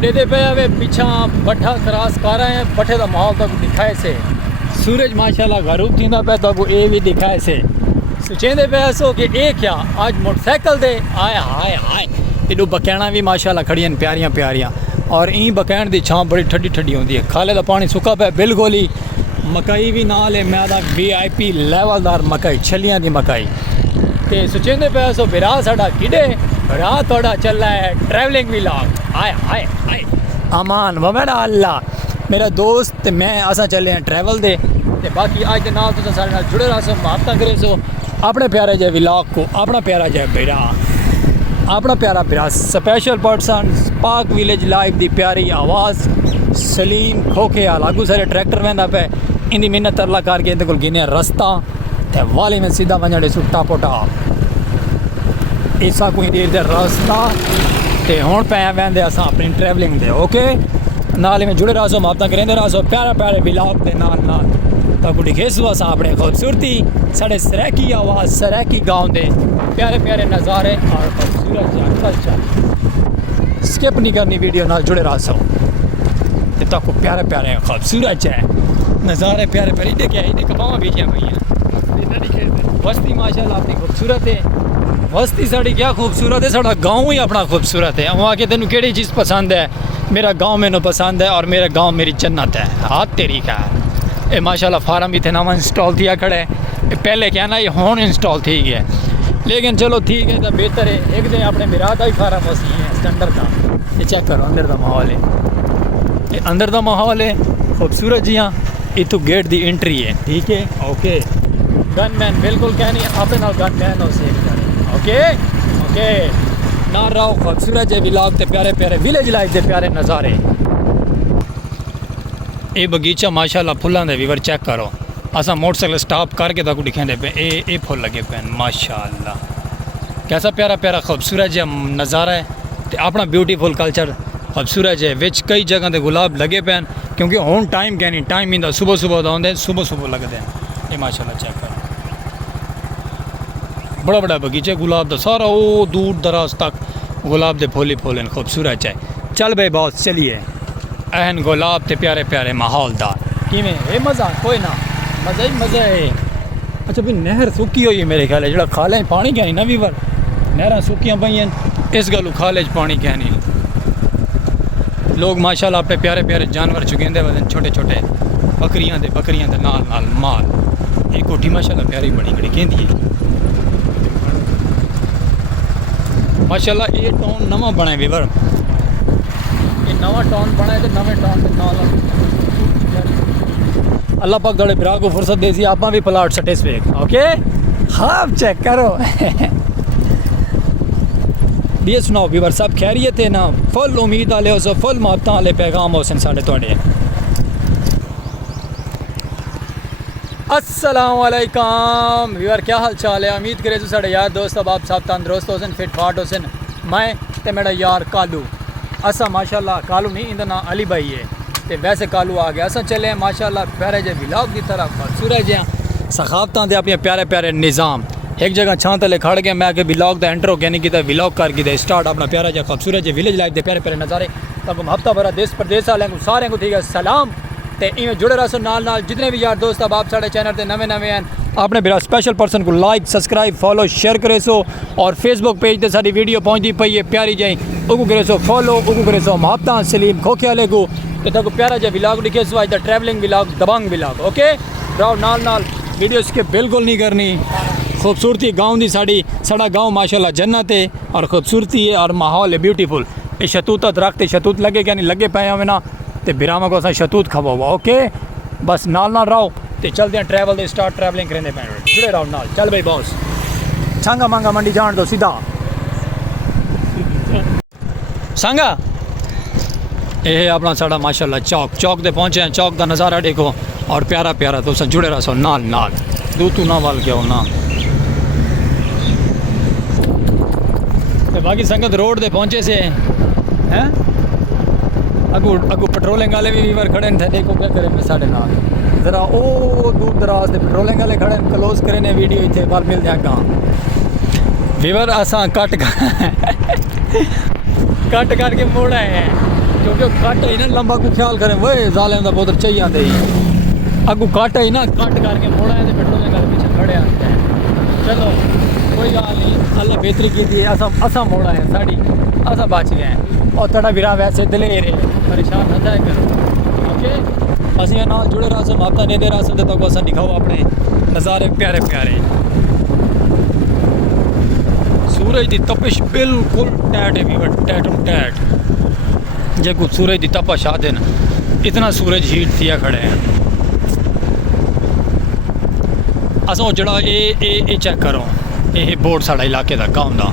देते पे वे पीछा बठा क्रॉस कर रहे हैं बठे का माहौल तक दिखाए से सूरज माशाल्लाह गरूब थी पे तक ये भी दिखाए से सोचेंदे पे सो कि ये क्या आज मोटरसाइकिल दे आए हाय हाय इडू बकैना भी माशाल्लाह खड़ियां प्यारियां प्यारियां और ई बकैन की छां बड़ी ठंडी ठंडी होती है खाले का पानी सुखा पे बिल्कुल ही मकई भी नाल है मैं VIP लेवलदार मकई छलियां की मकई तो सोचेंदे पे सो बिरा साडा किडे बिरा थोड़ा चल रहा है ट्रैवलिंग व्लॉग हाय हाय हाय अमान वमेड़ा अल्लाह मेरा दोस्त मैं असा चले हैं ट्रैवल दे ते बाकी आज के नाल तुम सारे नाल जुड़े रहो सो मुहब्बत करे सो अपने प्यारे जे व्लॉग को अपना प्यारा जे बिरा अपना प्यारा बिरा स्पेशल पर्सन पाक विलेज लाइफ दी प्यारी आवाज़ सलीम खोखे लागू सारे ट्रैक्टर वहदा पे इंदी मिन्नत तरला करके इंदे कोल गिने रस्ता ते वाले में सीधा वंजड़े सुट्टा पोटा इसा कोई देर दे रास्ता ते हुण पे वहदे असां अपनी ट्रैवलिंग दे ओके नाल में जुड़े रहो मुहब्बत करेंदे रहो प्यारे प्यारे व्लॉग दे नाल नाल तक दिखेसू असां अपने खूबसूरती साढ़े सराकी आवाज़ सराकी गाँव दे प्यारे प्यारे नज़ारे और खूबसूरत कल्चर स्किप नहीं करनी वीडियो नाल जुड़े रहो तक प्यारे प्यारे खूबसूरत है नज़ारे प्यारे प्यारे इधे क्या इधे कपावा बीजियाँ हुई हैं बस्ती माशाल्लाह अपनी खूबसूरत है बस्ती साड़ी क्या खूबसूरत है साड़ा गाँव ही अपना खूबसूरत है वहाँ के तेन केड़ी चीज़ पसंद है मेरा गाँव मैनू पसंद है और मेरा गाँव मेरी जन्नत है हाथ तेरी का है ये माशाल्लाह फार्म इतने नवा इंस्टॉल किया खड़ा है पहले क्या ना ये होन इंस्टॉल थी गया लेकिन चलो ठीक है तो बेहतर है एक दिन अपने मेरा का ही फार्म वसी है स्टैंडर्ड का ये चेक करो अंदर का माहौल है ये अंदर का माहौल है खूबसूरत जी हाँ इतू गेट दी एंट्री है ठीक है ओके गनमैन बिल्कुल क्या नहीं अपने नाल गनमैन हो से ओके ओके ना रहो खूबसूरत है व्लॉग ते प्यारे प्यारे विलेज लाइफ दे प्यारे नज़ारे ये बगीचा माशाल्लाह फुल्लां दे वीवर चेक करो असा मोटरसाइकिल स्टॉप करके तक दिखाते पे ये फुल लगे पे माशाल्लाह कैसा प्यारा प्यारा खूबसूरत जो नज़ारा है तो अपना ब्यूटीफुल कल्चर खूबसूरत है विच कई जगह ते गुलाब लगे पे क्योंकि हुण टाइम क्या नहीं टाइम इंदा सुबह सुबह आते सुबह सुबह लगते हैं ये माशाल्लाह चेक करो बड़ा बड़ा बगीचा गुलाब का सारा वो दूर दराज तक गुलाब के फूल ही फूल हैं खूबसूरत है चल भाई बॉस चलिए एहन गुलाब ते प्यारे प्यारे माहौलदार किमें ये मज़ा कोई ना मज़ा ही मज़ा है अच्छा भी नहर सुकी हुई है मेरे ख्याल है जो खाले पानी क्या नहीं ना वीवर नहर सुकियाँ पई इस गलू खाले पानी क्या नहीं लोग माशाल्लाह अपने प्यारे प्यारे जानवर चुकेंदे वजन छोटे छोटे बकरियां दे नाल नाल माल एक कोठी माशाल्लाह प्यारी बड़ी बड़ी कहती है माशाल्लाह ये टाउन नवा बना है वीवर ये नवा टाउन बना है तो नवे टाउन के नाल अल्लाह पाक दड़े बिरा को फुर्सत दे सी आप भी प्लाट सटे पे ओके हाँ चेक करो ये सुनाओ वीवर सब खैरियत है ना फुल उम्मीद आले हो फुल मोहब्बत आले पैगाम हो साढ़े थोड़े अस्सलाम वालेकुम वीवर क्या हाल चाल है उम्मीद करे साढ़े यार दोस्त अब आप सब तंदुरुस्त होसन फिट फाट होसन मैं ते मेरा यार कालू असा माशाल्लाह कालू नहीं इंदा नाम अली भाई है तो वैसे कालू आ गया असा चले माशाल्लाह प्यारे जे व्लॉग की तरफ खूबसूरत जे सखावतां दे अपने प्यारे प्यारे निज़ाम एक जगह छां तले खड़ गया मैं आगे व्लॉग का एंट्रो क्या नहीं किया व्लॉग कर किया स्टार्ट अपना प्यारा जो खूबसूरत जो विलेज लाइफ के प्यारे प्यारे नज़ारे तब हफ्ता भरा देश प्रदेश वाले को सारे को ठीक है सलाम तो इवें जुड़े रहो नाल नाल जितने भी यार दोस्त अब आप साढ़े चैनल पर नवे नवे हैं अपने मेरा स्पेशल पर्सन को लाइक सब्सक्राइब फॉलो शेयर करे सो और फेसबुक पेज पर सारी वीडियो पहुँचती पई है प्यारी जाई उगू करे सो फॉलो उगू करे सो मुहब्बत सलीम खोखे वाले को तो तक प्यारा जो व्लॉग दिखे सो आज ट्रैवलिंग व्लॉग दबंग व्लॉग ओके रहो नाल नाल वीडियो स्किप बिल्कुल नहीं करनी खूबसूरती गाँव की साड़ा गाँव माशाल्लाह जन्नत है और खूबसूरती है और माहौल है ब्यूटीफुल ये शतूत दरख्त शतूत लगे क्या नहीं लगे पे हमें ना तो बिरामा को असा शतूत खवा हुआ ओके बस नाल नाल रहो तो चलते हैं ट्रैवल दे स्टार्ट ट्रैवलिंग करेंगे पे जुड़े रहो नाल चल भाई बॉस सांगा मांगा मंडी जान दो सीधा सांगा ये अपना साड़ा माशाल्लाह चौक दे पहुँचे हैं चौक का नज़ारा देखो और प्यारा प्यारा तो जुड़े रहो नाल नाल दू तू ना वाल क्या हो ना तो बाकी संगत रोड दे पहुँचे से हैं अगू पेट्रोलिंग वाले भी वीवर खड़े थे देखो क्या करें मैं साढ़े नाल ज़रा ओ दूर दराज दे पेट्रोलिंग वाले खड़े क्लोज करें ने वीडियो इतने बार मिल जाए कहाँ वीवर असा कट करके मोड़ आए हैं क्योंकि कट ही ना लंबा को ख्याल करें वो जाले का बहुत चाहिए आते ही अगू कट ही ना कट करके मोड़ा है तो पेट्रोल के पीछे खड़े आते हैं। चलो कोई गल नहीं, अल्लाह बेहतरी की थी। असा मोड़ा है साड़ी असा बच गए हैं। और तड़ा बिरा वैसे दलेर है, परेशान न जाए करो। ओके असं नाल जुड़े रह सो, माता नहीं दे रहा सो तो असा दिखाओ अपने नज़ारे प्यारे प्यारे। सूरज की तपिश बिल्कुल टैट है वीवर, टैटम टैट। जे कुछ सूरज की तपश आ दिन इतना सूरज हीट थिया खड़े हैं। असो जड़ा ये चेक करो, ये बोर्ड साढ़ा इलाके का गाँव का,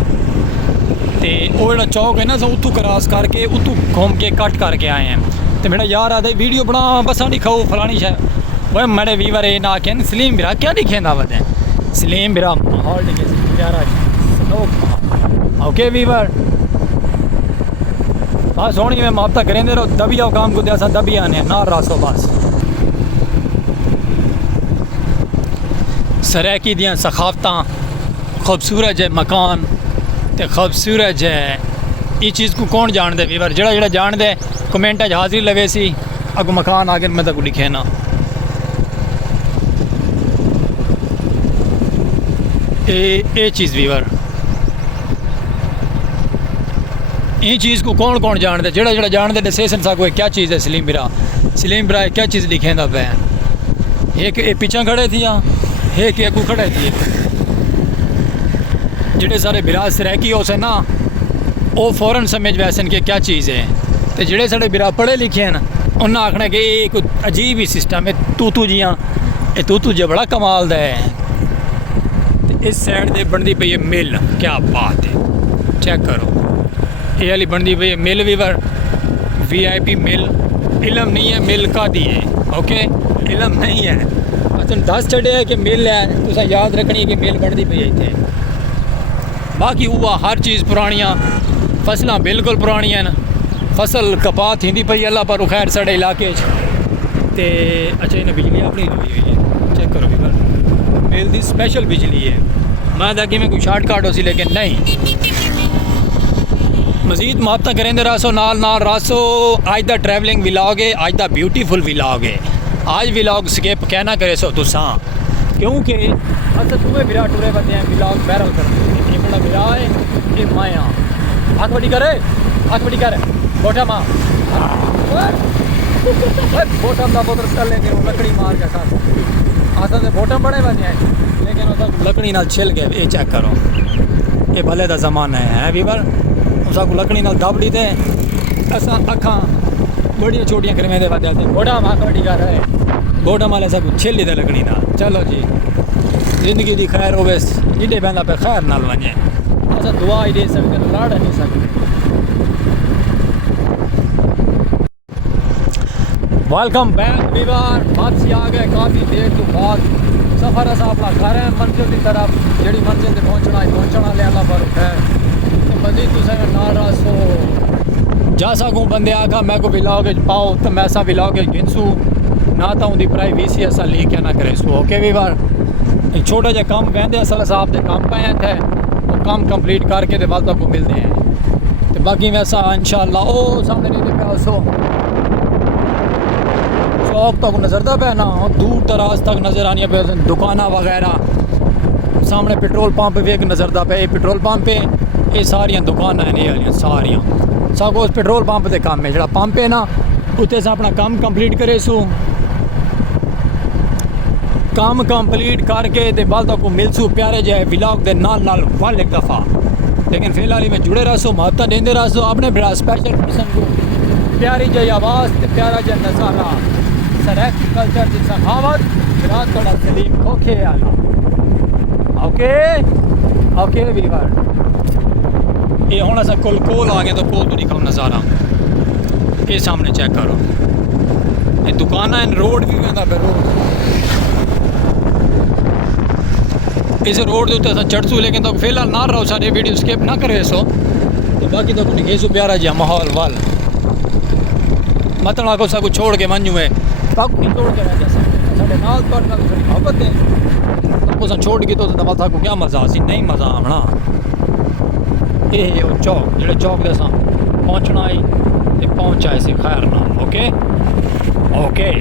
तो वो जो चौक है ना अस उतू क्रॉस करके उतू घूम के कट करके आए हैं। तो मेरा यार आदे वीडियो बना बसा दिखाओ फलानी शायद वह मेरे वीवर ये ना आखे सलीम बिरा क्या दिखे ना बता सलीम बिरा माहौल दिखे प्यारा ओके वीवर बस होनी मैं मापता करेंदे रहो दबिया काम को दिया दबिया ने ना रासो बस सरैकी दियाँ सखावत खूबसूरत है मकान तो खूबसूरत है। इस चीज़ को कौन जान दे वीवर, जड़ा जड़ा जान दे कमेंट हाजिरी लवे सी अगो मकान आगे मैं तक लिखे ना। ये चीज़ वीवर ये चीज़ को कौन कौन जान दे, जड़ा जड़ा जान दे दसेसन सा कोई क्या चीज़ है। सलीम बिरा क्या चीज़ लिखेंदा पे एक पीछा खड़े थी एक अगू खड़े थी। जेडे सारे बिरा सरैकी हो से ना वो फौरन समझ वैसन कि क्या चीज़ है। तो जेडे साढ़े बिरा पढ़े लिखे हैं ना उन्हें आखना कि एक अजीब ही सिस्टम है तूतू जियां ये तूतू जो बड़ा कमाल दा है। तो इस साइड से बनती पई है मिल, क्या बात है चेक करो ये वाली बनती पई है मिल वीवर VIP मिल। इलम नहीं है मिल का दी है, ओके इलम नहीं है तुम दस चढ़े है कि मिल है तुसा याद रखनी है कि मिल बनती पई है इतने। बाकी हुआ हर चीज़ पुरानियाँ फसलां बिल्कुल पुरानियां न फसल कपाह थी पई अल्लाह पर खैर साढ़े इलाके ते अच्छा इन्हें बिजली अपनी लगी हुई है चेक करो वीवर मिल दी स्पेशल बिजली है। मैं ताकि मैं कोई शार्टकट हो सी लेकिन नहीं मजीद मुआवजा करेंदे रासो नाल नाल रासो आज दा ट्रैवलिंग विलॉग है, आज दा ब्यूटीफुल विलॉग है। आज विलॉग स्किप कहना करे सो तुसा क्योंकि अच्छा तुम्हें बिरा टूरे बंदे हैं विलॉग बैरल कर ये बड़ा बिरा है ये माया हाथ बड़ी करे बोटा माँ बोटम का बोतल कर लेके वो लकड़ी मार के साथ आसा से बोटम बड़े बने हैं लेकिन वो लकड़ी नाल छिल गए। ये चेक करो ये भले का जमाना है वीवर उस लकड़ी नाल दब ली थे असा अखा बड़िया छोटियाँ करवे दे वादे बोटा माँ बड़ी कर रहे बोटम वाले सब छिल ली थे लकड़ी नाल। चलो जी जिंदगी की खैर हो बस जिडे बंदा पे खैर नाल वने असा दुआ ही दे सकते लड़ नहीं सकते। वेलकम बैक वीवर वापसी आ गए काफ़ी देर तो बाद सफ़र असा अपना घर है मंजिल की तरफ जी मंजिल से पहुँचना ले अल्लाह पर है मजीद तुम ना रसो जा सकूँ बंदे आखा मैं को विलॉग पाओ तो मैं ऐसा विलॉग गिनसू ना तो उनकी प्राइवेसी VC ऐसा लीक क्या ना करे सो ओके वीवर एक छोटा जहा काम कहते असल साहब के काम पे थे वो काम कंप्लीट करके तो वाल को मिलते हैं तो बाकी वैसा इंशाल्लाह ओ सामने नहीं पे सो चौक तक नजरदा पे ना दूर दराज तक नज़र आनी पे दुकाना वगैरह सामने पेट्रोल पंप भी एक नजरदा पे पेट्रोल पंप पे ये सारिया दुकाना ने सारिया सब उस पेट्रोल पंप के काम है जो पंप है ना उत्थे से अपना काम कंप्लीट करे सू काम कंप्लीट करके तो बल तक मिलसू प्यारे जै विलॉग के नाल वाल एक दफ़ा लेकिन फिलहाल में जुड़े रहो महत्ता देंदे रहो अपने बड़ा स्पेशल पर्सन को प्यारी जही आवाज़ तो प्यारा जहा नज़ारा सरैकी कल्चर की सखावत रात थोड़ा सलीम खोखे आला ओके ओके वीवर ये हूँ अस कोल आ गए तो कोल तो दिखाओ नज़ारा ये सामने चेक करो ये दुकान है रोड भी कहता पे रोड इस रोड के उत्ते चढ़सू लेकिन तो फिलहाल ना रहो सारे वीडियो स्किप ना करे सो तो बाकी तो दिखेसू प्यारा जहा माहौल वाल मतलब को सब छोड़ के मनू है नहीं छोड़ के नाल मोहब्बत है छोड़ के तो था को क्या मज़ा सी नहीं मज़ा आना ये चौक जो चौक दसा पहुँचना है तो पहुँचा इसे खैर ना। ओके ओके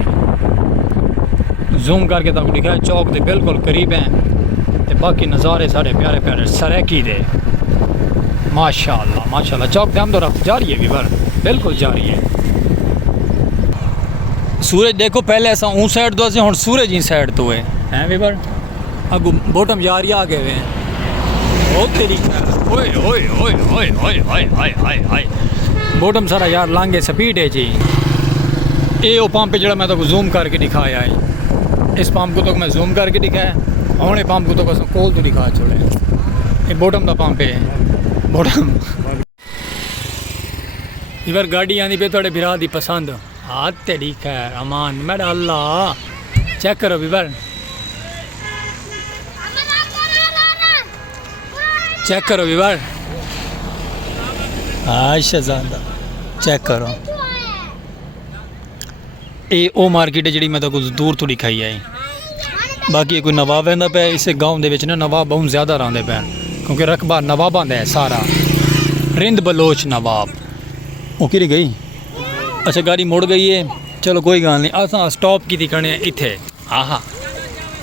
जूम करके तक दिखा चौक के बिल्कुल करीब हैं तो बाकी नज़ारे सारे प्यारे प्यारे सरैकी दे माशाअल्लाह माशाअल्लाह। चौक दम तो रफ्त जा रही है वीवर, बिल्कुल जा रही है। सूरज देखो पहले ऐसा ऊँ साइड तो असें हुण सूरज ही साइड तो है हैं वीवर। अगू बॉटम जा रही आ गए हैं ओ तेरी ओए ओए ओए ओए ओए ओए हाय हाय हाय बॉटम सारा यार लांगे स्पीड है जी। ये वो पंप जो मैं तो जूम करके दिखाया है, इस पंप को तो मैं जूम करके दिखाया हूँ, पंप को तो बस कोल तो दिखा छोड़े। ये बॉटम का पंप है बॉटम। इधर गाड़ी आनी पे थोड़े बिरा दी पसंद हाँ तेरी खैर अमान मेरा अल्लाह चेक करो बिबर चेक करो बिबर शहजादा चेक करो। ये ओ मार्केट है जी मैं तो कुछ दूर तो दिखाई है। बाकी कोई नवाब रहा पे इस गाँव के नवाब बहुत ज़्यादा रहा पे क्योंकि रकबा नवाबा का है सारा। रिंद बलोच नवाब वो कि गई अच्छा गाड़ी मुड़ गई है चलो कोई गल नहीं। अस स्टॉप की दिखने इतने हाँ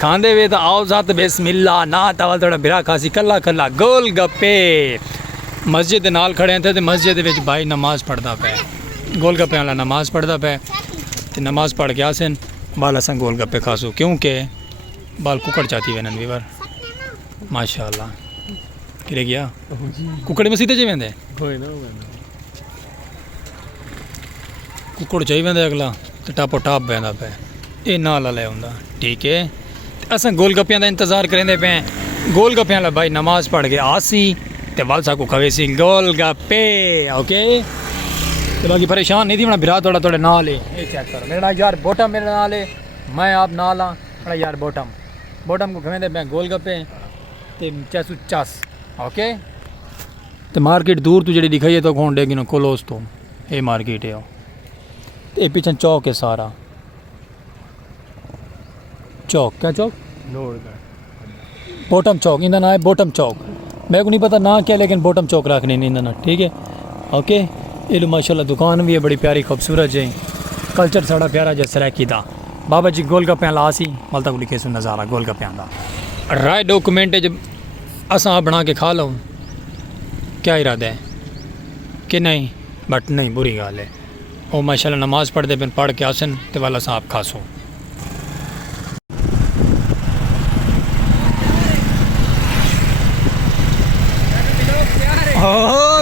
खाते हुए तो आओ साथ बिस्मिल्लाह ना तवल थोड़ा बिरा खासी कला कला गोल गप्पे। मस्जिद के नाल खड़े थे तो मस्जिद विच भाई नमाज पढ़ता पे गोल गप्पे वाला नमाज पढ़ता पे तो नमाज पढ़ के आसन बाल असा गोल गप्पे खासू क्योंकि बाल कुकड़ चाहती वे वीवर माशाअल्लाह। कि गया कुकड़ मसीते जी वेंदे कुकड़ चाही वेंदे अगला तो टापो टाप बहता पे ये नाल ले आंदा ठीक है। अस गोलगप्पियां का इंतज़ार करेंदे पे गोलगप्पियां वाला भाई नमाज पढ़ के आसी तो वाल साकू खवे सी गोलगप्पे ओके। तो बाकी परेशान नहीं थी मैं बिरा थोड़ा थोड़े नाल है ये चेक करो मेरा यार बॉटम मेरे नाल है मैं आप नाल हाँ मेरा यार बॉटम बॉटम को खवेंदे पे गोलगप्पे तो चैसू चस ओके। तो मार्केट दूर तो जी दिखाई है तो कौन डेगी ना कोलोस तो ये मार्केट है ये पीछे चौक है सारा चौक क्या चौक बॉटम चौक इनका ना है बॉटम चौक मैं को नहीं पता ना क्या लेकिन बॉटम चौक रखने नहीं ना ठीक है ओके। ये लो माशाल्लाह दुकान भी है बड़ी प्यारी खूबसूरत है कल्चर साड़ा प्यारा जै सरैकी दा बाबा जी गोलगप्पे ला सी मल तक लिखे सु नज़ारा गोलगप्पे का राय डॉक्यूमेंट जब असा बना के खा लो क्या इरादा है कि नहीं बट नहीं बुरी गाल है वो माशाल्लाह नमाज पढ़ते फिर पढ़ के आसन तो वाला साहब खासो।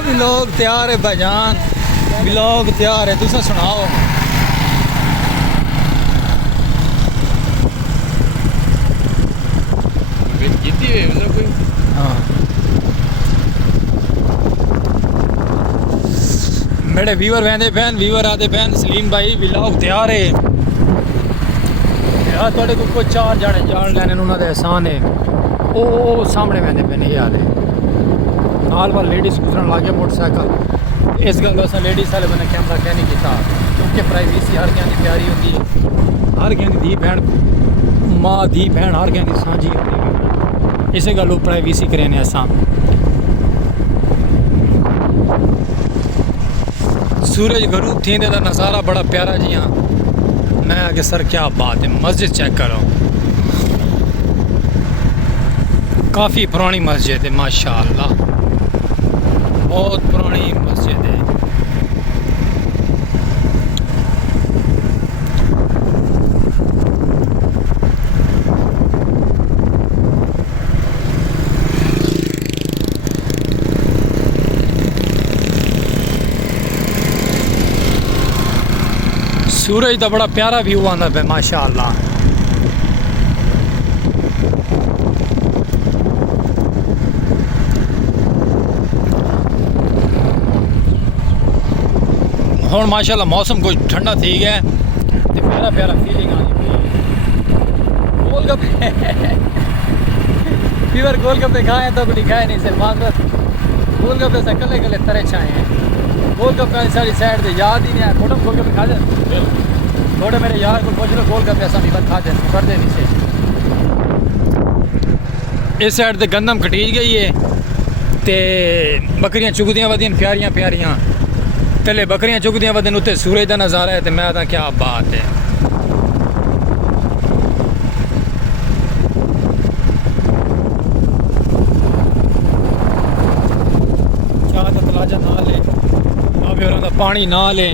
ब्लॉग तैयार है भाईजान ब्लॉग तैयार है तुसा सुनाओ। हाँ मेरे व्यूअर वहदे पैन व्यूअर आते पैन सलीम भाई ब्लॉग तैयार है यार थोड़े को कोई चार जाने जान लैने उन्होंने एहसान है वो सामने वहदे पैन ये याद है नाल वाल लेडीज़ गुजरन लग गया मोटरसाइकिल इस गल अस लेडीज़ वाले बने कैमरा क्या नहीं किया क्योंकि प्राइवेसी हर क्या प्यारी होती हर क्या धी भैन माँ धी भैन हर क्या सांझी होती इस गल प्राइवेसी करें असा। सूरज गरूब थींदे दा नज़ारा बड़ा प्यारा जी हाँ मैं आगे सर क्या बात है मस्जिद चेक करो काफ़ी पुरानी मस्जिद है माशाअल्लाह बहुत पुरानी मस्जिद है। सूरज का बड़ा प्यारा व्यू आंदा पे माशाअल्लाह। हुण माशाअल्लाह मौसम कुछ ठंडा थी गया तो प्यारा प्यारा फीलिंग आती गोलगप्पे फीवर गोलगप्पे खाए तो कुछ खाए नहीं सलमान गोलगप्पे से कले कले तरह छाए हैं गोलगप्पे सारी साइड से याद ही नहीं आया थोड़ा गोलगप्पे खा जाए थोड़े मेरे यार को पूछ लो गोलगप्पे ऐसा नहीं खा जाए पढ़ते नहीं से इस साइड से गंदम कटीज गई है ते बकरियां चुगदियां वदियां प्यारियां प्यारियां थले बकरियां चुकदियां वदन उत्ते सूरज का नज़ारा है तो मैं आदा क्या बात है। चाह तो तलाजा ना ले अभी और पानी ना ले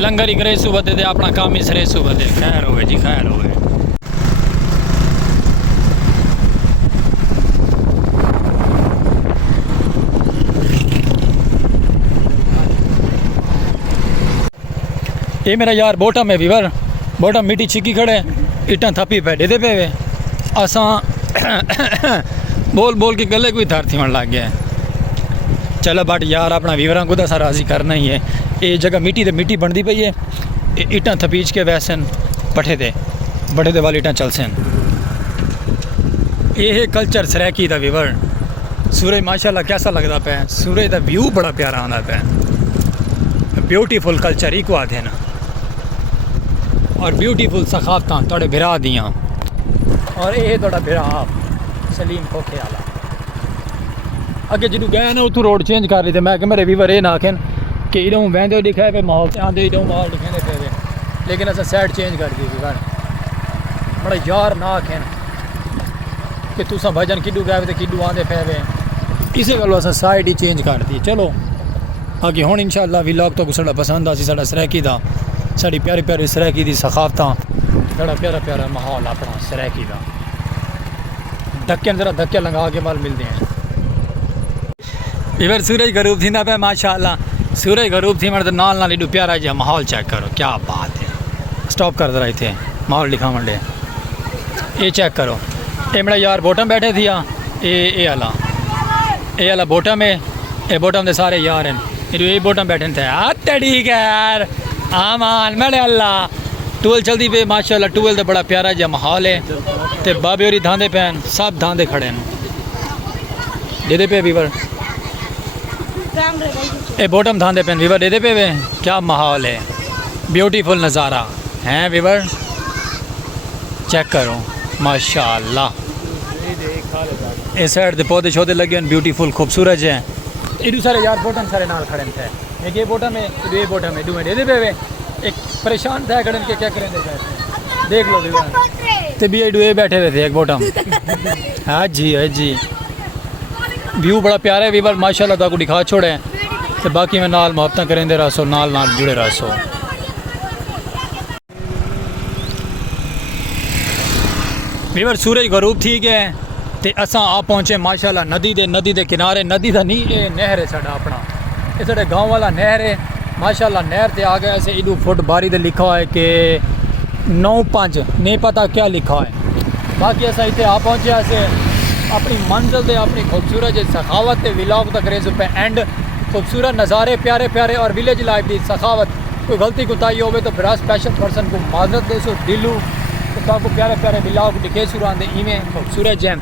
लंगर ही करे सु बदे अपना काम ही सरे सु बदे। खैर हो जी खैर हो। ये मेरा यार बोटा में वीवर बोटा मिट्टी छिकी खड़े इटा थपी पे दे पे वे असा बोल बोल के गले कोई थार थीवन लग गया है। चलो बट यार अपना वीवरा को तो राजी करना ही है। ये जगह मिट्टी बनती पई है इटा थपीच के वैसन पठे दे वाली इटा चल सन। ये कल्चर सरैकी का वीवर सूरज माशाल्लाह कैसा लगता पे सूरज का व्यू बड़ा प्यारा आंदा पे। ब्यूटीफुल कल्चर ही को आते ना और ब्यूटीफुल सखाफत थोड़े बिरा दियाँ। और ये थोड़ा बिरा आप सलीम खोखे वाला अगे जो गए ना उतू रोड चेंज कर रही थे। मैं मेरे वीवर ये ना आखें कि इधों वहदे दिखाए पे माहौल से आते इधों माहौल दिखाने पे लेकिन असा साइड चेंज कर दी वीवर बड़ा यार ना आखें कि तुसा भजन किडू गए तो किडू आते पे इसे गलो असा साइड ही चेंज कर दी। चलो आगे हुण इंशाअल्लाह व्लॉग तो साड़ा पसंद आ साड़ा सरैकी का साड़ी प्यारी प्यारी सरैकी की सखाफत बड़ा प्यारा प्यारा माहौल अपना सरैकी का धक्के जरा धक्के लगा के वाल मिलते हैं। इधर सूरज गरूब थी पे माशाअल्लाह सूरज गरूब थी मतलब नाल नाल एडू प्यारा जहा माहौल चेक करो क्या बात है। स्टॉप कर रहे थे माहौल दिखा मंडे ये चेक करो। ये मेरा यार बोटम बैठे थी ये आला बोटम में ये बोटम के सारे यार हैं ये बोटम बैठे थे। ठीक है यार आमान मेरे अल्लाह टूल चलती पे माशाल्लाह टूल तो बड़ा प्यारा जहा माहौल है तो बाबे होरी धांधे पैन सब धांधे खड़े हैं दे पे वीवर ये बोटम धांधे पैन वीवर दे पे वे क्या माहौल है ब्यूटीफुल नज़ारा है वीवर चेक करो माशाल्लाह। इस साइड के पौधे शौधे लगे ब्यूटीफुल खूबसूरत है। इधर सारे यार बोटम सारे नाल खड़े थे एक ये बोटम है ये बोटम है डूमे दे पे वे एक परेशान था खड़े के क्या करें देख लो तो भी ये बैठे हुए थे एक बोटम। हाँ जी व्यू बड़ा प्यारा है वीवर माशाल्लाह ताको दिखा छोड़े तो बाकी में नाल मोहब्बत करें दे रसो नाल जुड़े रसो। वीवर सूरज गरूब ठीक है तो असा आ पहुँचे माशाल्लाह नदी दे किनारे नदी का नहीं ये नहर है साडा अपना ये साढ़े गाँव वाला नहर है माशाल्लाह। नहर से आ गया ऐसे इदू फुट बारी दे लिखा है कि 9-5 नहीं पता क्या लिखा है। बाकी ऐसा इतने आ पहुँचे ऐसे अपनी मंजिल से अपनी खूबसूरत सखावत व्लॉग तक रेस पे एंड खूबसूरत नज़ारे प्यारे प्यारे और विलेज लाइफ की सखावत कोई गलती कोताही हो तो फिर स्पेशल पर्सन को माजरत दे सो दिलू तो प्यारे प्यारे व्लॉग दिखे सुरांदे इवें खूबसूरत जैम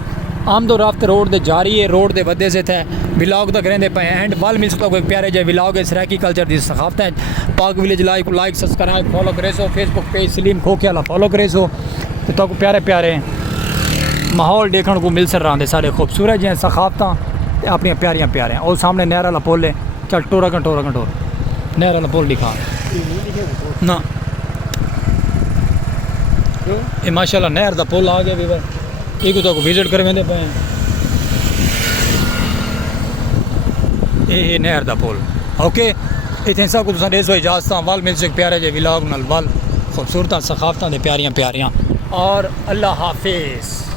आमदो रफ्त रोड दे जारी है रोड दे वधे से थे व्लॉग तक रहंदे पे एंड वाल मिल सकता कोई प्यारे जे व्लॉग है सरैकी कल्चर दी सखाफत है। पाक विलेज लाइक सब्सक्राइब फॉलो करे सो फेसबुक पेज सलीम खोखे वाला फॉलो करे सो तो प्यारे प्यारे माहौल देखने को मिल सर रहा सारे खूबसूरत हैं सखाफत अपनी प्यारियां प्यारे और सामने नहर वाला पुल है। चल टोरा नहर वाला पुल दिखा ना ये माशाल्लाह नहर का पुल आ गया वीवर एक तो विजिट कर वेंदे पे ये नहर का पुल ओके इतने सब कुछ देसो इजाजत वाल मिल सक प्यारे जे व्लॉग नाल वाल खूबसूरत सखाफत प्यारियां और अल्लाह हाफिज़।